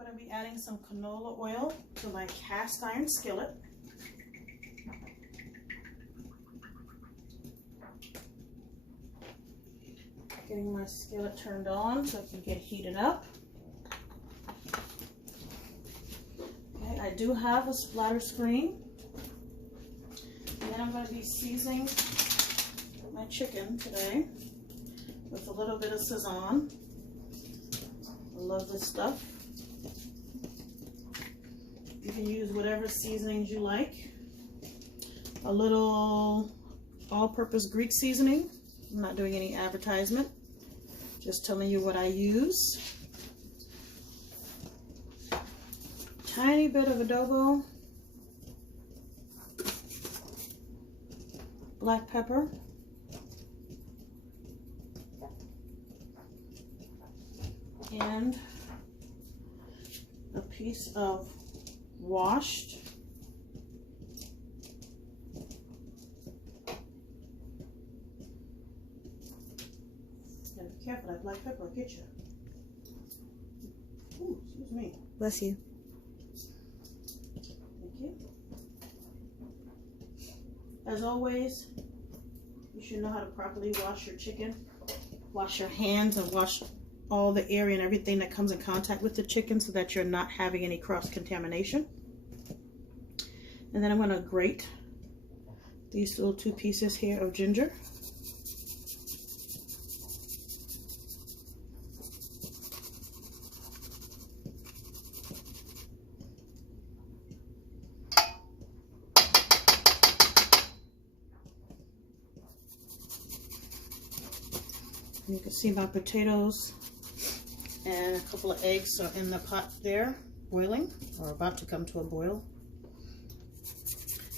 going to be adding some canola oil to my cast iron skillet. Getting my skillet turned on so it can get heated up. Okay, I do have a splatter screen. And then I'm going to be seasoning my chicken today with a little bit of Sazon. I love this stuff. You can use whatever seasonings you like. A little all-purpose Greek seasoning. I'm not doing any advertisement. Just telling you what I use. Tiny bit of adobo. Black pepper. And a piece of washed be careful, that black pepper will get you. Ooh, excuse me. Bless you. Thank you. As always, you should know how to properly wash your chicken. Wash your hands and wash all the area and everything that comes in contact with the chicken so that you're not having any cross-contamination. And then I'm going to grate these little 2 pieces here of ginger. You can see my potatoes and a couple of eggs are in the pot there, boiling, or about to come to a boil.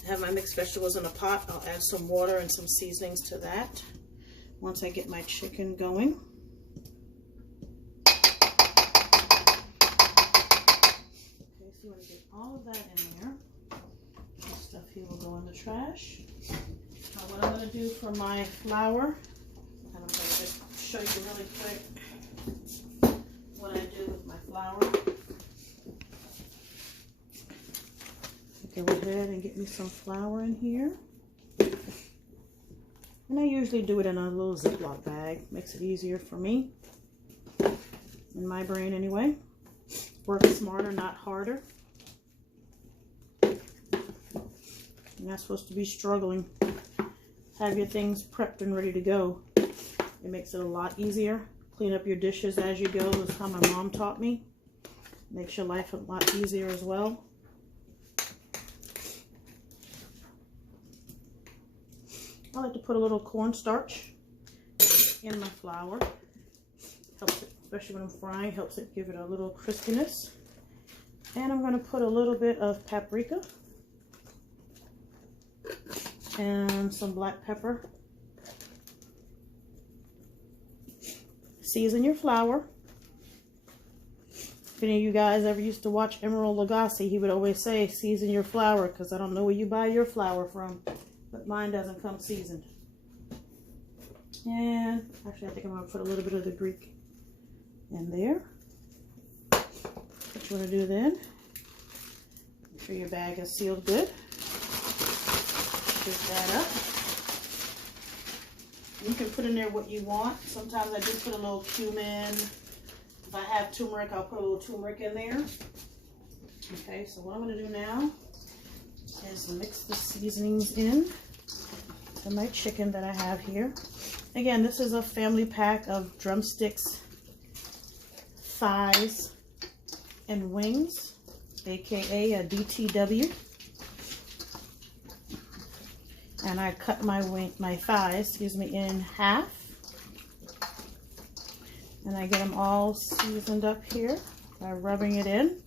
I have my mixed vegetables in a pot. I'll add some water and some seasonings to that once I get my chicken going. Okay, so you want to get all of that in there. This stuff here will go in the trash. Now what I'm going to do for my flour, and I'm going to just show you really quick what I do with my flour. Go ahead and get me some flour in here. And I usually do it in a little Ziploc bag. Makes it easier for me. In my brain anyway. Work smarter, not harder. You're not supposed to be struggling. Have your things prepped and ready to go. It makes it a lot easier. Clean up your dishes as you go is how my mom taught me. Makes your life a lot easier as well. I like to put a little cornstarch in my flour. Helps it, especially when I'm frying, helps it give it a little crispiness. And I'm going to put a little bit of paprika and some black pepper. Season your flour. If any of you guys ever used to watch Emeril Lagasse, he would always say, season your flour, because I don't know where you buy your flour from, but mine doesn't come seasoned. And actually, I think I'm going to put a little bit of the Greek in there. What you want to do then, make sure your bag is sealed good. Scoop that up. You can put in there what you want. Sometimes I do put a little cumin. If I have turmeric, I'll put a little turmeric in there. Okay, so what I'm going to do now is mix the seasonings in to my chicken that I have here. Again, this is a family pack of drumsticks, thighs, and wings, aka a DTW. And I cut my thighs, in half. And I get them all seasoned up here by rubbing it in.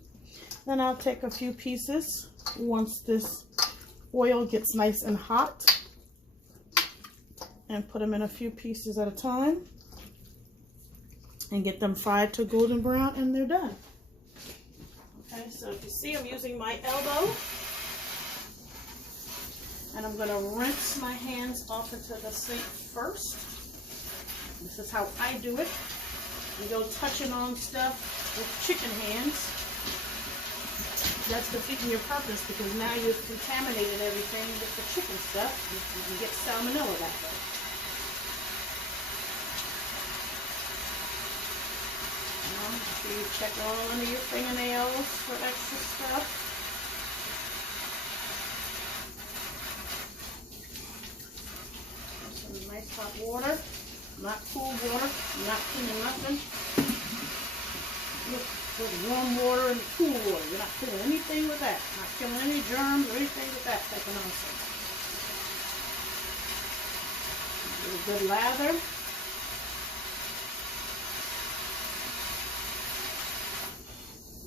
Then I'll take a few pieces once this oil gets nice and hot, and put them in a few pieces at a time and get them fried to golden brown, and they're done. Okay, so if you see, I'm using my elbow. And I'm going to rinse my hands off into the sink first. This is how I do it. You go touching on stuff with chicken hands. that's defeating your purpose, because now you've contaminated everything with the chicken stuff. You can get salmonella that way. So you check all under your fingernails for extra stuff. Some nice hot water, not cool water, not cleaning nothing. Put warm water and cool water. You're not killing anything with that. Not killing any germs or anything with that type of nonsense. Get a good lather.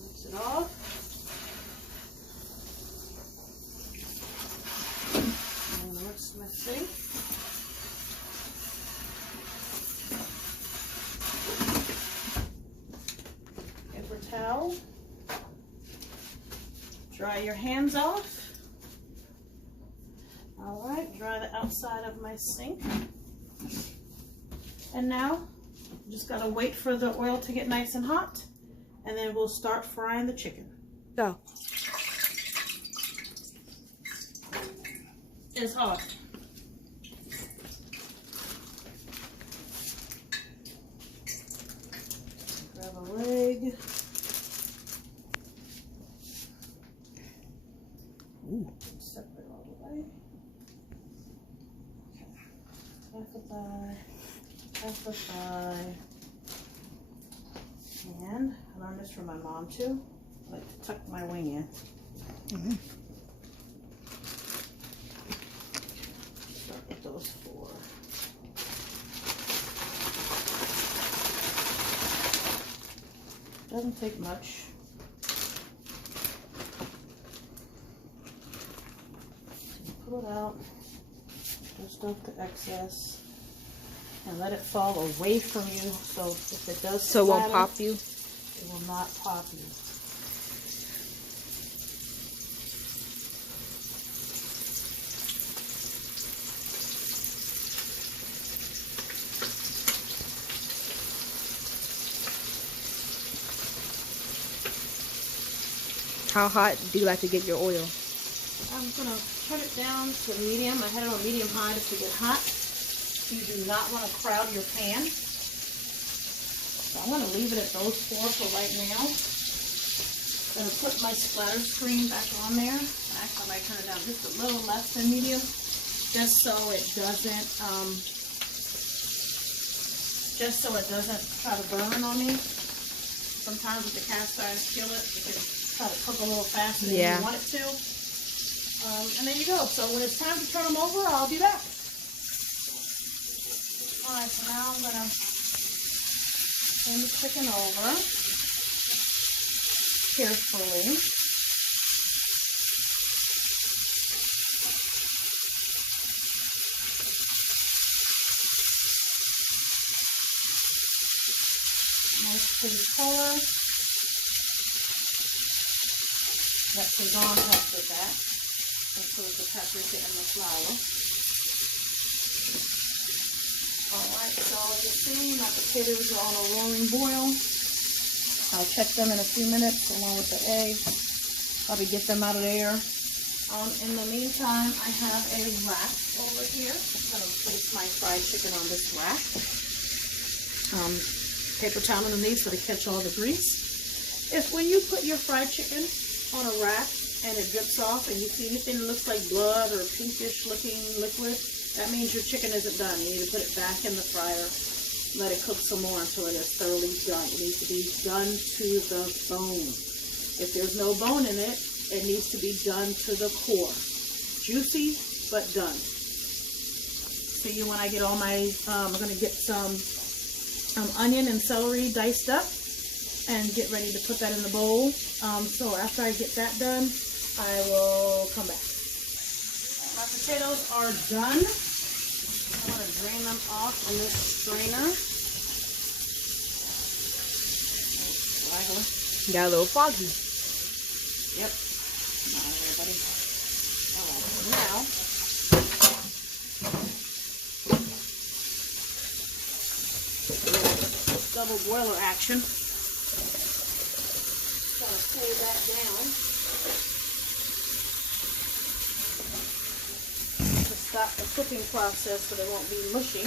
Mix it off. And it looks messy. Towel. Dry your hands off. All right, dry the outside of my sink. And now, just gotta wait for the oil to get nice and hot, and then we'll start frying the chicken. Go. It's hot. Grab a leg. Ooh. Separate all the way. Okay. Half a thigh. And I learned this from my mom too. I like to tuck my wing in. Mm-hmm. Start with those 4. Doesn't take much. Pull it out, dust off the excess, and let it fall away from you. So if it does, so it won't pop you. It will not pop you. How hot do you like to get your oil? I'm gonna turn it down to medium. I had it on medium high to get hot. You do not want to crowd your pan. So I'm gonna leave it at those 4 for right now. I'm gonna put my splatter screen back on there. Actually, I might turn it down just a little less than medium, just so it doesn't try to burn on me. Sometimes with the cast iron skillet, it can try to cook a little faster than you want it to. And there you go. So when it's time to turn them over, I'll be back. Alright, so now I'm going to turn the chicken over carefully. Nice pretty color. That Sazon helps with that. And so is the paprika and the flour. Alright, so as you see, my potatoes are on a rolling boil. I'll check them in a few minutes along with the eggs. Probably get them out of there. In the meantime, I have a rack over here. I'm going to place my fried chicken on this rack. Paper towel underneath so to catch all the grease. If when you put your fried chicken on a rack and it drips off and you see anything that looks like blood or pinkish looking liquid, that means your chicken isn't done. You need to put it back in the fryer. Let it cook some more until it is thoroughly done. It needs to be done to the bone. If there's no bone in it, it needs to be done to the core. Juicy, but done. See you when I get all my, I'm going to get some onion and celery diced up and get ready to put that in the bowl. So after I get that done, I will come back. My potatoes are done. I'm going to drain them off in this strainer. Got a little foggy. Yep. Come on, everybody. Alright, now double boiler action. Got a cool that down to stop the cooking process so they won't be mushy.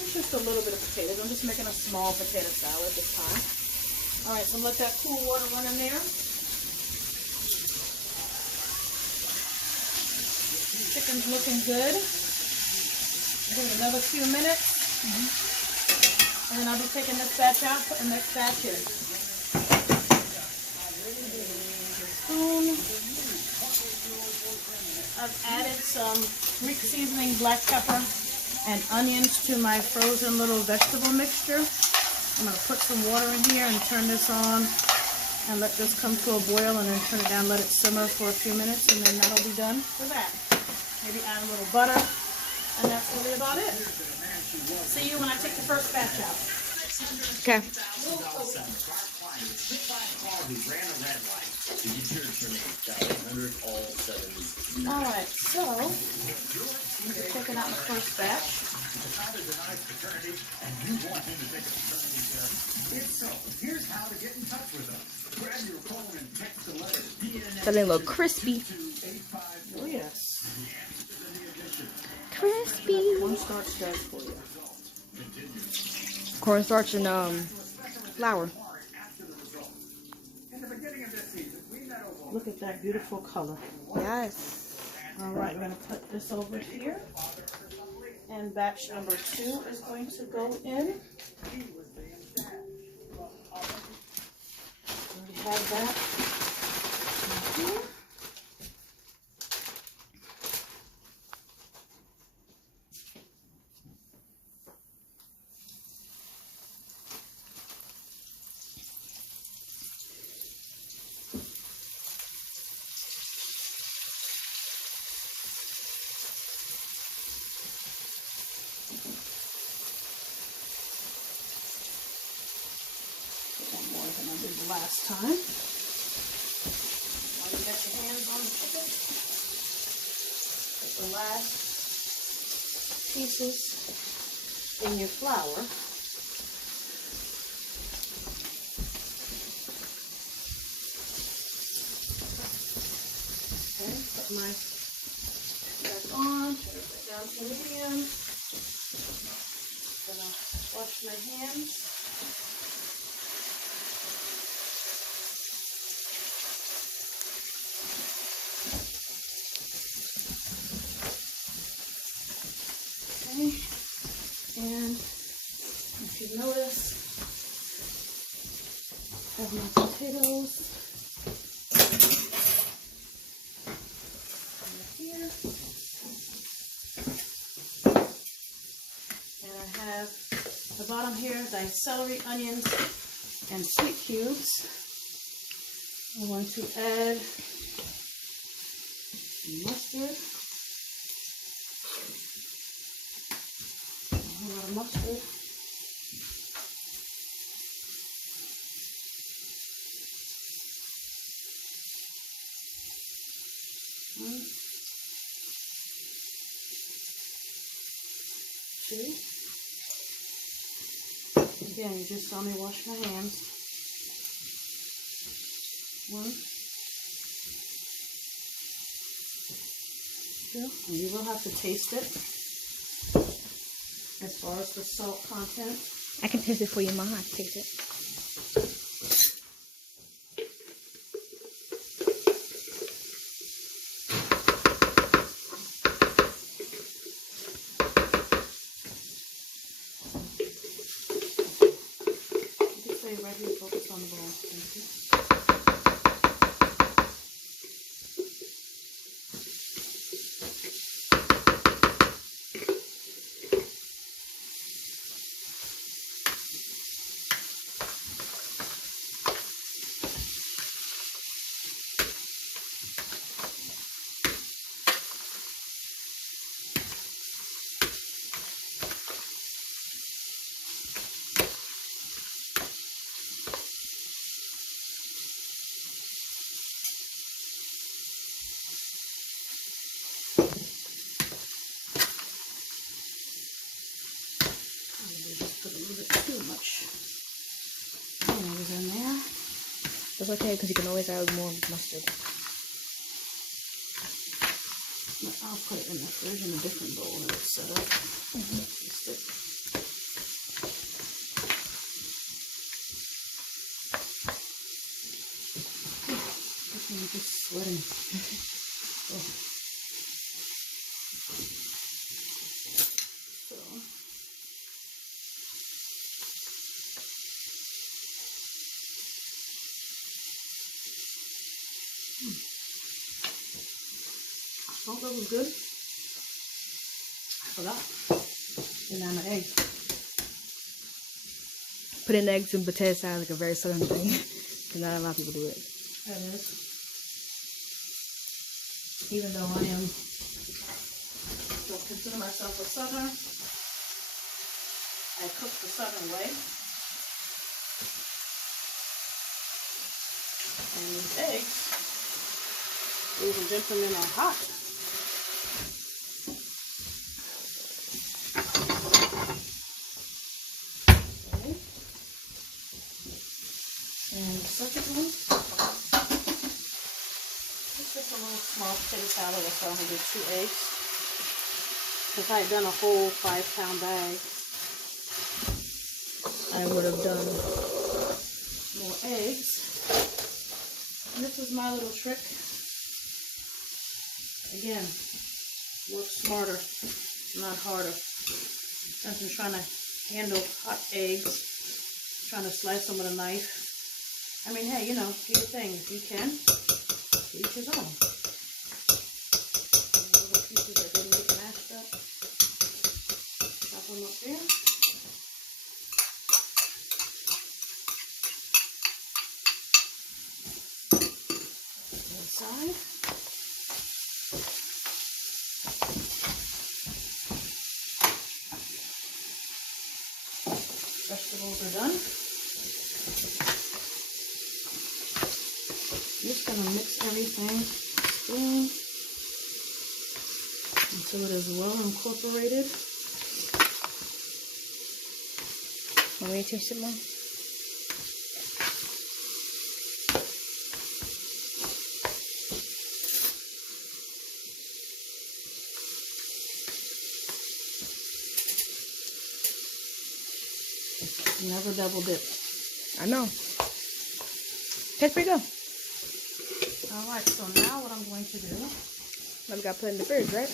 It's just a little bit of potatoes. I'm just making a small potato salad this time. All right, so let that cool water run in there. Chicken's looking good. Give it another few minutes. And then I'll be taking this batch out, putting the next batch in. Spoon. I've added some Greek seasoning, black pepper, and onions to my frozen little vegetable mixture. I'm going to put some water in here and turn this on and let this come to a boil, and then turn it down, let it simmer for a few minutes, and then that'll be done for that. Maybe add a little butter, and that's really about it. See you when I take the first batch out. Okay. Alright, so we're taking out the first batch. Here's how to get in touch with us. Grab your phone and text the letter DNA. So they look crispy. Oh yes. Crispy. Cornstarch does for you. Cornstarch and flour. Look at that beautiful color. Yes. Alright, we're going to put this over here. And batch number 2 is going to go in. We have that in here. More than I did the last time. While you got your hands on the chicken, put the last pieces in your flour. Okay, put my back on, turn it back down to medium. Gonna wash my hands. And if you notice, I have my potatoes right here. And I have the bottom here, the celery, onions, and sweet cubes. I'm going to add mustard. A lot of mustard. One, two. Again, you just saw me wash my hands. One, two. And you will have to taste it. As far as the salt content. I can taste it for you, Mom. I can taste it. You can stay right here, focus on the bowl. Thank you. That's okay, because you can always add more mustard. I'll put it in the fridge in a different bowl and it's set up. Taste it. This one's just sweating. Oh. So. I thought that was good. I forgot. And I'm an egg. Putting eggs in potato sounds like a very southern thing. Because not a lot of people do it. That is. Even though I don't consider myself a southerner, I cook the southern way. And these eggs, ladies and gentlemen, are hot. Okay. And the second one, it's just a little small potato salad. That's why I'm going to do 2 eggs. If I had done a whole 5-pound bag, I would have done more eggs. And this is my little trick. Again, work smarter, not harder. Since I'm trying to handle hot eggs, trying to slice them with a knife. I mean, hey, you know, do your thing. If you can, each his own. And the little pieces that didn't get mashed up, chop them up there. Inside. Vegetables are done. I'm just going to mix everything in until it is well incorporated. Want me to taste it more? Never double dip. I know. Tastes pretty good. Alright, so now what I'm going to do, Now we got to put it in the fridge, right? I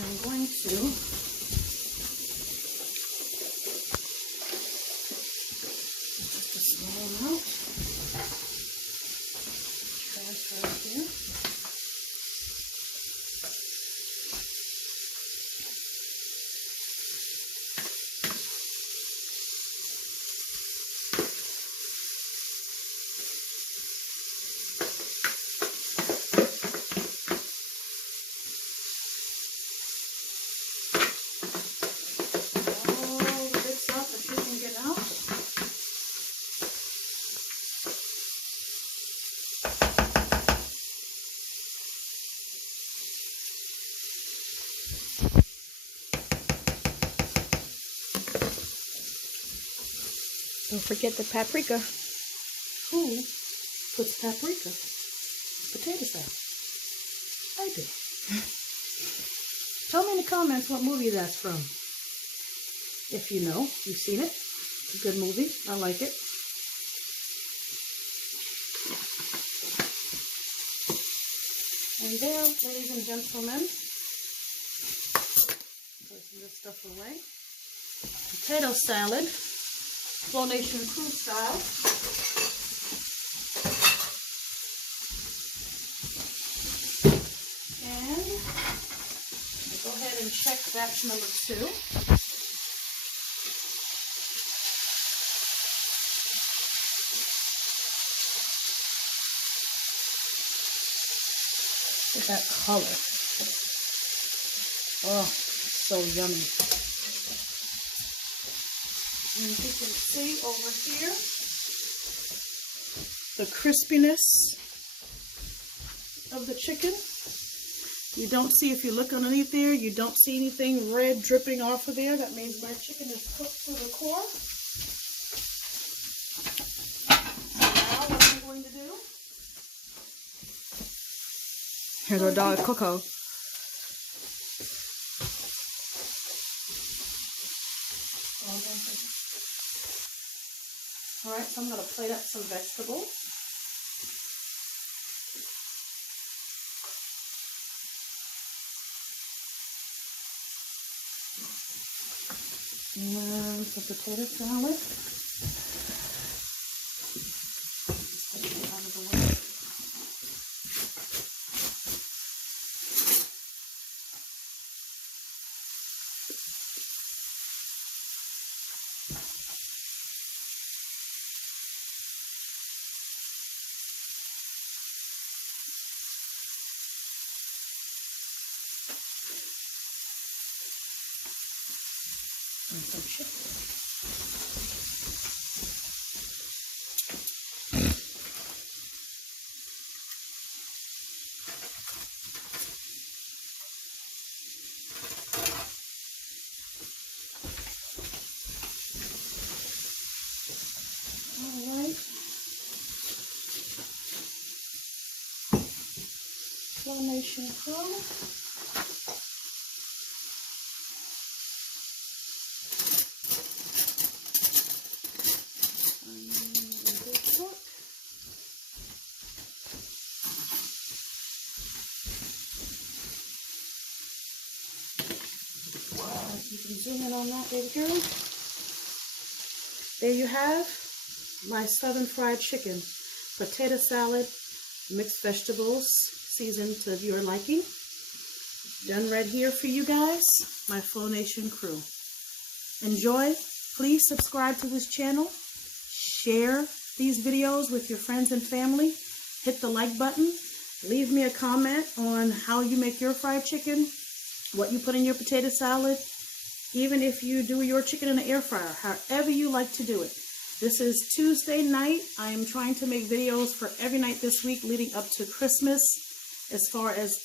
am going to just a small amount transfer it here. Don't forget the paprika. Who puts paprika? Potato salad. I do. Tell me in the comments what movie that's from. If you know, you've seen it. It's a good movie. I like it. And there, ladies and gentlemen, placing this stuff away. Potato salad, Flow Nation Crew style. And we'll go ahead and check batch number 2. Look at that color. Oh, so yummy. And you can see over here the crispiness of the chicken. You don't see, if you look underneath there, you don't see anything red dripping off of there. That means my chicken is cooked to the core. So now what Here's our dog, Coco. All right, so I'm going to plate up some vegetables. And some potato salad. Take it out of the way. And some chicken. All right. Formation crew. You can zoom in on that, baby girl. There you have my southern fried chicken, potato salad, mixed vegetables, seasoned to your liking. Done right here for you guys, my Flow Nation crew. Enjoy. Please subscribe to this channel. Share these videos with your friends and family. Hit the like button. Leave me a comment on how you make your fried chicken, what you put in your potato salad, even if you do your chicken in an air fryer, however you like to do it. This is Tuesday night. I am trying to make videos for every night this week leading up to Christmas. As far as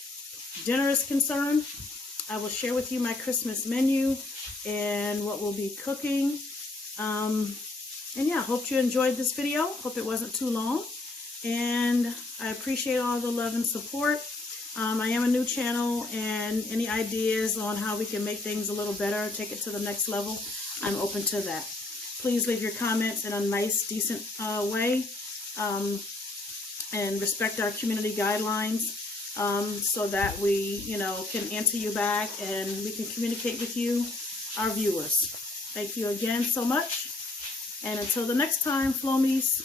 dinner is concerned, I will share with you my Christmas menu and what we'll be cooking. And yeah, hope you enjoyed this video. Hope it wasn't too long. And I appreciate all the love and support. I am a new channel, and any ideas on how we can make things a little better, take it to the next level, I'm open to that. Please leave your comments in a nice, decent way, and respect our community guidelines, so that we, can answer you back and we can communicate with you, our viewers. Thank you again so much, and until the next time, Flomies.